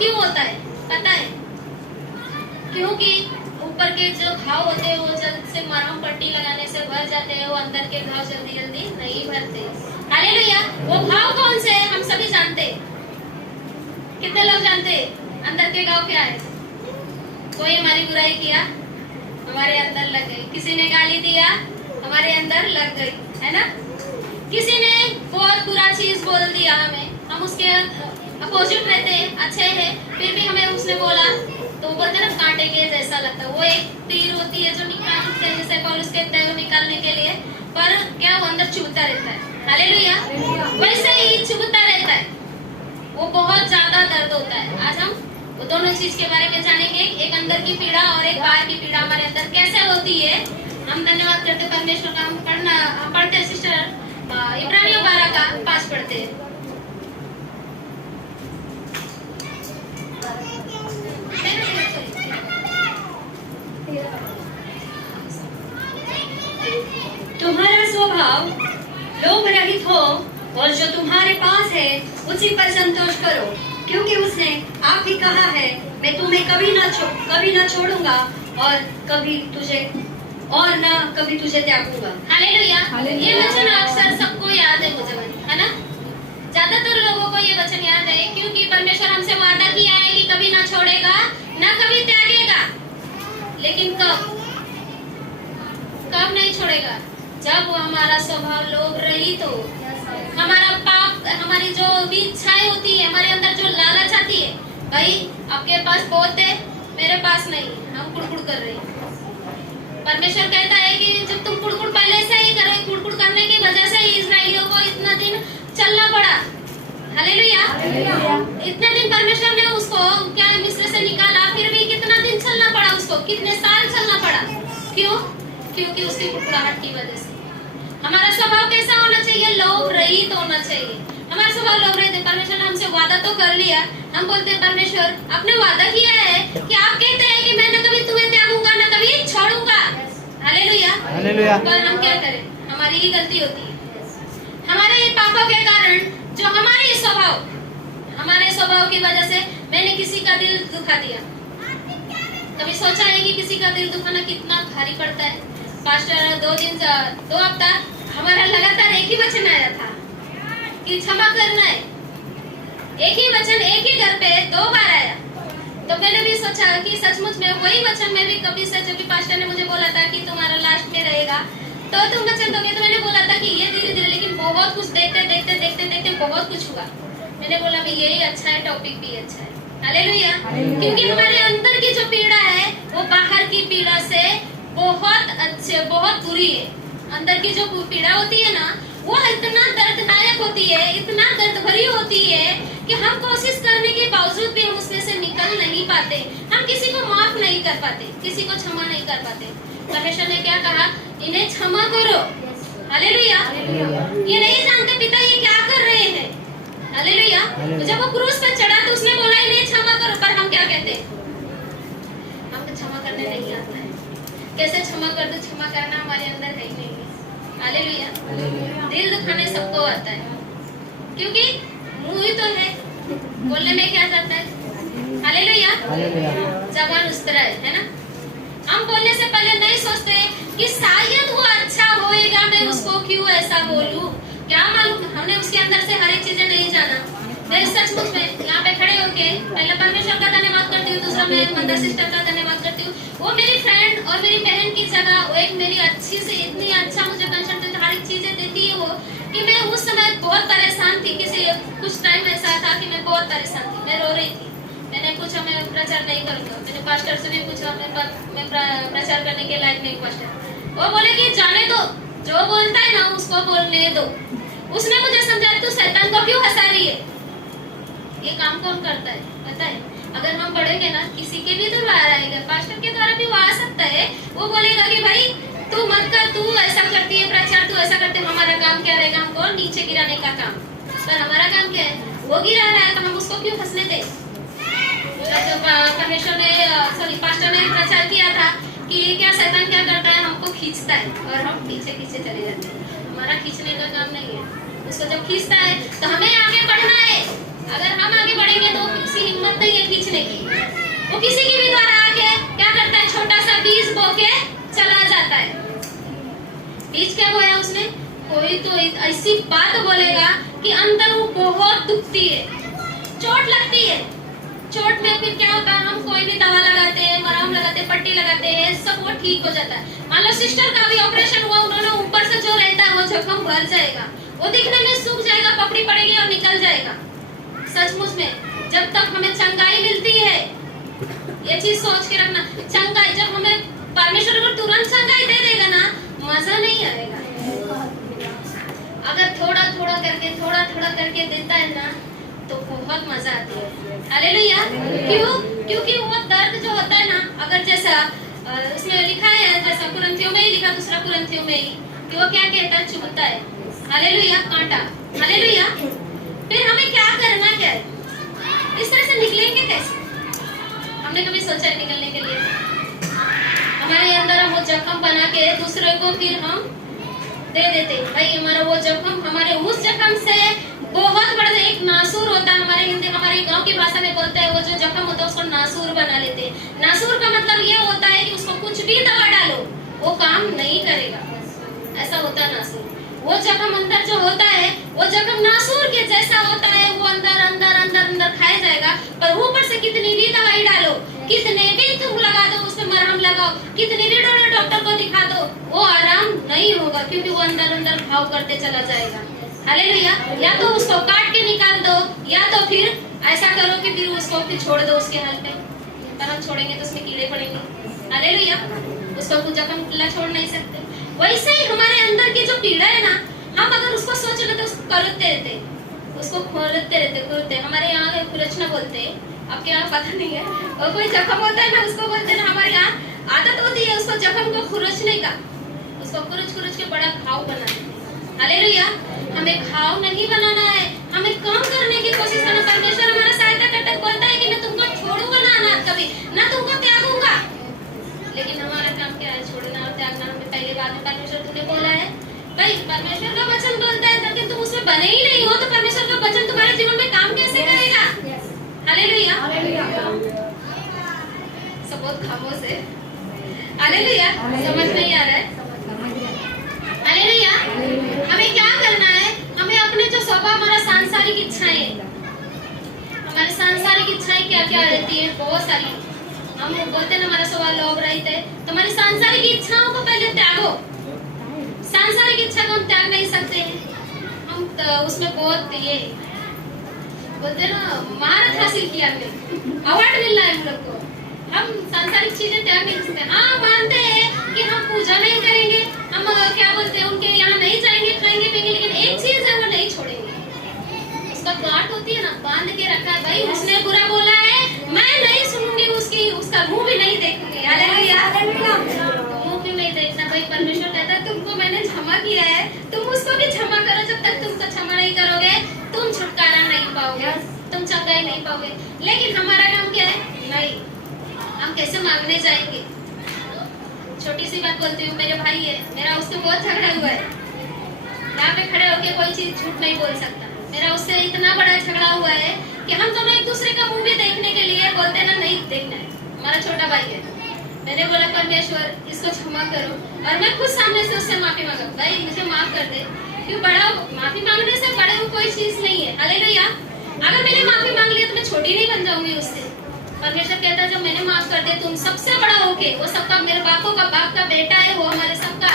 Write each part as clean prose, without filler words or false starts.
क्यों होता है पता है? क्योंकि ऊपर के जो घाव होते हैं वो जल्द से मरहम पट्टी लगाने से भर जाते हैं, वो अंदर के घाव जल्दी जल्दी नहीं भरते। हालेलुया। वो घाव कौन से है हम सभी जानते हैं। कितने लोग जानते हैं अंदर के घाव क्या है? कोई हमारी बुराई किया हमारे अंदर लग गई, किसी ने गाली दिया हमारे अंदर लग गई, है ना? किसी ने बहुत बुरा चीज बोल दिया हमें, हम उसके अपोजिट रहते हैं, अच्छे हैं, फिर भी हमें उसने बोला तो बोलते ना कांटे के जैसा लगता है। वो एक तीर होती है जो निकालते हैं जैसे पौलुस कहते हैं निकालने के लिए, पर क्या वो अंदर चुभता रहता है। हालेलुया। वैसे ही चुभता रहता है, वो बहुत ज्यादा दर्द होता है। आज हम वो दोनों चीज के बारे में जानेंगे, एक अंदर की पीड़ा और एक बाहर की पीड़ा हमारे अंदर कैसे होती है। हम धन्यवाद करते परमेश्वर का। हम पढ़ते हैं सिस्टर इब्रानियों 12 का 5 पढ़ते हैं। तुम्हारा स्वभाव लोभ रहित हो और जो तुम्हारे पास है उसी पर संतोष करो, क्योंकि उसने आप ही कहा है मैं तुम्हें कभी न छोड़ूंगा और कभी तुझे त्यागूंगा। हालेलुया। ये वचन अक्सर सबको याद है, मुझे है ना? ज्यादातर लोगों को ये वचन याद है क्योंकि परमेश्वर हमसे वादा किया है कि कभी ना छोड़ेगा ना कभी त्यागेगा। लेकिन कब नहीं छोड़ेगा? जब वो हमारा स्वभाव लोभ रहित हो, हमारा पाप, हमारी जो भी इच्छाएं होती है, हमारे अंदर जो लालच आती है, भाई आपके पास बहुत है मेरे पास नहीं, हम कुड़कुड़ कर रहे हैं। परमेश्वर कहता है कि जब तुम कुड़कुड़ पहले से ही करो, कुड़कुड़ करने की वजह से ही इस्राएलियों को इतना दिन चलना पड़ा। हालेलुया। इतने दिन परमेश्वर ने उसको क्या मिस्र से निकाला, फिर भी कितना दिन चलना पड़ा उसको, कितने साल चलना पड़ा। क्यों? क्योंकि उसकी कुड़कुड़ाहट की वजह से। हमारा स्वभाव कैसा होना चाहिए? लोभ रहित होना चाहिए। हमारा स्वभाव लोभ रहित है। परमेश्वर ने हमसे वादा तो कर लिया, हम बोलते हैं परमेश्वर आपने वादा किया है कि आप कहते हैं कि मैं न कभी तुम्हें त्यागूंगा न कभी छोड़ूंगा। हालेलुया। पर हम क्या करें? हमारी ही गलती होती है। हमारे पापों के कारण जो हमारे स्वभाव की वजह से मैंने किसी का दिल दुखा दिया। कभी सोचा है कि किसी का दिल दुखाना कितना भारी पड़ता है? पास्टर 2 हफ्ता हमारा लगातार एक ही वचन आया था कि क्षमा करना है। एक ही वचन एक ही घर पे 2 बार आया। तो मैंने भी सोचा कि सचमुच में वही वचन में भी कभी से जब भी पास्टर ने मुझे बोला था कि तुम्हारा लास्ट में रहेगा तो तुम वचन दोगे, तो मैंने बोला था कि ये धीरे धीरे, लेकिन बहुत कुछ देखते बहुत कुछ हुआ। मैंने बोला भी यही अच्छा है, टॉपिक भी अच्छा है। हालेलुया। क्योंकि हमारे अंदर की जो पीड़ा है वो बाहर की पीड़ा से बहुत बुरी है। अंदर की जो पीड़ा होती है ना वो इतना दर्दनायक होती है, इतना दर्द भरी होती है कि हम कोशिश करने के बावजूद भी हम उसमें से निकल नहीं पाते। हम किसी को माफ नहीं कर पाते, किसी को क्षमा नहीं कर पाते। परमेश्वर ने क्या कहा? इन्हें क्षमा करो। हालेलुया। ये नहीं जानते पिता ये क्या कर रहे हैं। हालेलुया। जब वो क्रूस पर चढ़ा तो उसने बोला इन्हें क्षमा करो, पर हम क्या कहते हैं? हमको क्षमा करने नहीं आता है। कैसे क्षमा कर दो? क्षमा करना हमारे अंदर है ही नहीं। हालेलुया। दिल दुखाने सबको आता है क्योंकि मुंह ही तो है, बोलने में क्या जाता है? हालेलुया। जबान उस्तरा है ना? हम बोलने से पहले नहीं सोचते कि शायद वो अच्छा होएगा, मैं उसको क्यों ऐसा बोलूं, क्या मालूम। हमने उसके अंदर से हर एक चीजें नहीं जाना। मैं सचमुच में यहाँ पे खड़े होके पहले परमेश्वर का धन्यवाद करती हूँ, दूसरा मैं मंदिर सिस्टर का धन्यवाद करती हूँ। वो मेरी फ्रेंड और मेरी बहन की जगह वो एक मेरी अच्छी से इतनी अच्छा मुझे कंसर्न देती, हर एक चीजें देती है वो, कि मैं उस समय बहुत परेशान थी। कुछ टाइम ऐसा था कि मैं बहुत परेशान थी, मैं रो रही थी। मैंने पूछा मैं प्रचार नहीं करूंगा। मैंने पास्टर से भी पूछा मैं प्रचार करने के लायक नहीं। पास्टर वो बोले कि जाने दो, जो बोलता है ना उसको बोलने दो। उसने मुझे समझाया तू शैतान को क्यों हंसा रही है। ये काम कौन करता है पता है? अगर हम पढ़ेंगे ना किसी के भी तो बाहर आएगा, पास्टर के द्वारा भी वो आ सकता है। वो बोलेगा कि भाई तू मत कर, तू ऐसा करती है प्रचार, तू ऐसा करते। हमारा काम क्या रहेगा? हमको नीचे गिराने का काम। पर हमारा काम क्या है? वो गिरा रहा है तो हम उसको क्यों हंसने दें? परमेश्वर ने पास्टर ने प्रचार किया था कि क्या शैतान क्या करता है? हमको खींचता है और हम पीछे चले जाते हैं। हमारा खींचने का काम नहीं है। उसको जब खींचता है तो हमें आगे बढ़ना है। अगर हम आगे बढ़ेंगे तो किसी हिम्मत नहीं है किसी के भी द्वारा आके क्या करता है, छोटा सा बीज बो के चला जाता है। बीज क्या बोया उसने? कोई तो ऐसी बात बोलेगा कि अंदर वो बहुत दुखती है, चोट लगती है। चोट में फिर क्या होता है, हम कोई भी दवा लगाते हैं, मरहम लगाते हैं, पट्टी लगाते हैं, सब वो ठीक हो जाता है। मान लो सिस्टर का भी ऑपरेशन हुआ, उन्होंने ऊपर से जो रहता है वो जख्म भर जाएगा, वो दिखने में सूख जाएगा, पपड़ी पड़ेगी और निकल जाएगा। सचमुच में जब तक हमें चंगाई मिलती है, ये चीज सोच के रखना, चंगाई जब हमें परमेश्वर को तुरंत चंगाई दे देगा ना, मजा नहीं आएगा। अगर थोड़ा थोड़ा करके देता है ना, तो बहुत मजा आती है। हालेलुया। क्यों? क्योंकि वो दर्द जो होता है ना, अगर जैसा उसमें लिखा है, जैसा कुरिन्थियों में ही लिखा, दूसरा कुरिन्थियों में ही, कि वो क्या कहता है, चुभता है। हालेलुया, कांटा। हालेलुया। फिर हमें क्या करना, क्या है, इस तरह से निकलेंगे कैसे? हमने कभी सोचा है निकलने के लिए? हमारे अंदर हम वो जख्म बना के दूसरे को फिर हम दे देते। भाई हमारा वो जख्म, हमारे उस जख्म से बहुत बड़ा एक नासूर होता है। हमारे हिंदी, हमारे गांव की भाषा में बोलते हैं, वो जो जख्म होता है उसको नासूर बना लेते हैं। नासूर का मतलब ये होता है कि उसको कुछ भी दवा डालो वो काम नहीं करेगा, ऐसा होता है नासूर। वो जख्म अंदर जो होता है, वो जख्म नासूर के जैसा होता है, वो अंदर अंदर अंदर अंदर खाया जाएगा। पर ऊपर से कितनी भी दवाई डालो, कितने भी तुम लगा दो, उसमें मरहम लगाओ, कितनी भी डॉक्टर को दिखा दो, वो आराम नहीं होगा, क्योंकि वो अंदर अंदर घाव करते चला जाएगा। हालेलुया। या तो उसको काट के निकाल दो, या तो फिर ऐसा करो कि फिर उसको फिर छोड़ दो उसके हाल पे। पर हम छोड़ेंगे तो उसमें कीड़े पड़ेंगे। हालेलुया। उसको कुछ जख्म खुला छोड़ नहीं सकते। वैसे ही हमारे अंदर की जो पीड़ा है ना, हम अगर उसको सोच ले तो उसको करते रहते, उसको खोलते। हमारे यहाँ खुरचना बोलते, आपके यहाँ पता नहीं है, और कोई जख्म होता है ना, उसको बोलते हैं, हमारे यहाँ आदत होती है उसको जख्म को खुरचने का, उसको खुरच के बड़ा घाव बनाने। हालेलुया। हमें घाव नहीं बनाना है, हमें कम करने की कोशिश करना। परमेश्वर हमारा सहायता करता बोलता है कि मैं तुमको छोड़ूंगा ना कभी, ना तुमको त्यागूंगा। लेकिन हमारा काम क्या है, छोड़ना और त्यागना। हमें पहले बात में परमेश्वर तुमने बोला है, भाई परमेश्वर का वचन बोलता है, जब तुम उसमें बने ही नहीं हो तो परमेश्वर का वचन तुम्हारे जीवन में काम कैसे करेगा? हालेलुया। सब बहुत खामोश है। हालेलुया। समझ नहीं आ रहा है? हालेलुया। हमें क्या करना है, हमें अपने जो स्वभाव, हमारा सांसारिक इच्छाएं, हमारे सांसारिक इच्छाएं क्या क्या रहती है, बहुत सारी। हम बोलते हैं हमारा स्वभाव लोभ रहित है, तो हमारी सांसारिक इच्छाओं को पहले त्यागो। सांसारिक इच्छा को हम त्याग नहीं सकते हैं। हम तो उसमें बहुत ये बोलते हैं ना, महारत हासिल किया, हमें अवार्ड मिल रहा है हम लोग को। हम सांसारिक चीजें त्याग नहीं सकते। हाँ, मानते हैं कि हम पूजा नहीं करेंगे, हम क्या बोलते हैं, उनके यहाँ नहीं जाएंगे, खाएंगे पिएंगे, लेकिन एक चीज है, वो नहीं छोड़ेंगे। उसका गांठ होती है ना, बांध के रखा है, भाई उसने बुरा बोला है, मैं नहीं सुनूंगी उसकी, उसका मुंह भी नहीं देखूंगी। हालेलुया। मुंह भी नहीं देखना। भाई परमेश्वर कहता है तुमको मैंने क्षमा किया है, तुम उसको भी क्षमा करो। जब तक तुम क्षमा नहीं करोगे, तुम छुटकारा नहीं पाओगे, तुम चंगाई नहीं पाओगे। लेकिन हमारा काम क्या है? नहीं, हम कैसे मांगने जाएंगे? छोटी सी बात बोलती हूँ, मेरे भाई है, मेरा उससे बहुत झगड़ा हुआ है। यहाँ पे खड़े होके कोई चीज झूठ नहीं बोल सकता। मेरा उससे इतना बड़ा झगड़ा हुआ है कि हम दोनों एक दूसरे का मूवी देखने के लिए बोलते ना, नहीं देखना है। हमारा छोटा भाई है, मैंने बोला परमेश्वर इसको क्षमा करो, और मैं खुद सामने से उससे माफी मांगा, भाई मुझे माफ कर दे। क्यों? बड़ा माफी मांगने से बड़े वो कोई चीज नहीं है। हालेलुया। अगर मैंने माफी मांग लिया तो मैं छोटी नहीं बन जाऊंगी उससे। परमेश्वर कहता है जब मैंने माफ कर दे, तुम सबसे बड़ा होके, वो सबका, मेरे बापों का बाप का बेटा है, वो हमारे सबका,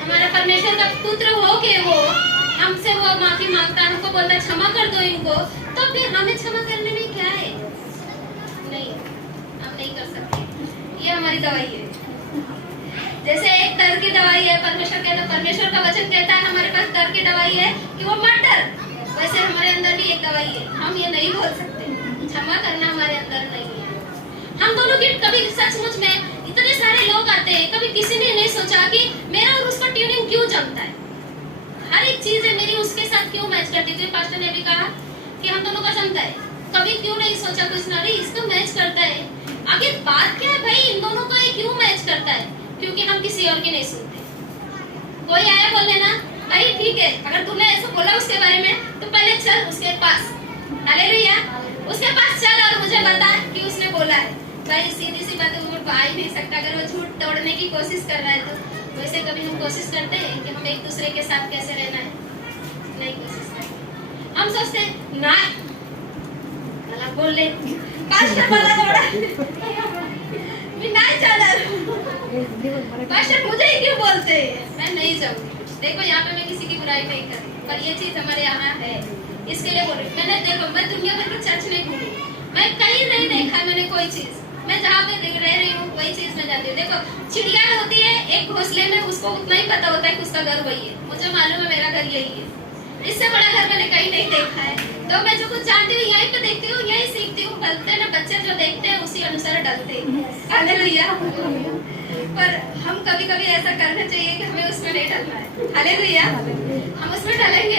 हमारे परमेश्वर का पुत्र होके वो हमसे वो माफी मांगता है, हमको बोलता है क्षमा कर दो इनको, तो फिर हमें क्षमा करने में क्या है? नहीं, हम नहीं कर सकते। ये हमारी दवाई है। जैसे एक डर की दवाई है, परमेश्वर कहता, परमेश्वर का वचन कहता है हमारे पास डर की दवाई है कि वो मत डर, वैसे हमारे अंदर भी एक दवाई है। हम ये नहीं बोल सकते, क्षमा करना हमारे अंदर नहीं है। हम दोनों की कभी सचमुच में इतने सारे लोग आते हैं, कभी किसी ने नहीं सोचा कि मेरा और उसका ट्यूनिंग क्यों जमता है, हर एक चीज है मेरी उसके साथ क्यों मैच करती है। पास्टर ने भी कहा कि हम दोनों का जमता है, कभी क्यों नहीं सोचा कुछ ना, इसका मैच करता है। आखिर बात क्या है भाई, इन दोनों का ये क्यों मैच करता है? क्योंकि हम किसी और की नहीं सुनते। कोई आया बोल लेना, भाई ठीक है, अगर तूने ऐसा बोला उसके बारे में तो पहले चल उसके पास, हालेलुया, उसके पास चल और मुझे बता कि उसने बोला है। भाई सीधी सी बात है, वो आ ही नहीं सकता। अगर वो झूठ तोड़ने की कोशिश कर रहा है तो वैसे कभी हम कोशिश करते हैं कि हम एक दूसरे के साथ कैसे रहना है? नहीं कोशिश करते। हम सोचते हैं ना मला बोल ले पास्टर मला थोड़ा मैं नहीं जाना। पास्टर मुझे ही क्यों बोलते हैं? मैं नहीं जाऊंगी। देखो यहाँ पे मैं किसी की बुराई नहीं कर रही, पर ये चीज हमारे यहाँ है, इसके लिए बोल रही हूँ। मैंने देखो, मैं दुनिया भर की चर्च नहीं घूमी, मैं कहीं नहीं देखा मैंने कोई चीज। मैं जहाँ पे रह रही हूँ वही चीज मैं जानती हूँ। देखो चिड़िया होती है एक घोंसले में, उसको उतना ही पता होता है कि उसका घर वही है। मुझे मालूम है मेरा घर यही है, इससे बड़ा घर मैंने कहीं नहीं देखा है। तो मैं जो कुछ जानती हूँ यहीं पे देखती हूँ, यही सीखती हूँ। डलते ना बच्चे जो देखते हैं उसी अनुसार डलते हैं। हालेलुया। पर हम कभी कभी ऐसा करना चाहिए कि हमें उसमें नहीं डलना है। हालेलुया। हम उसमें डलेंगे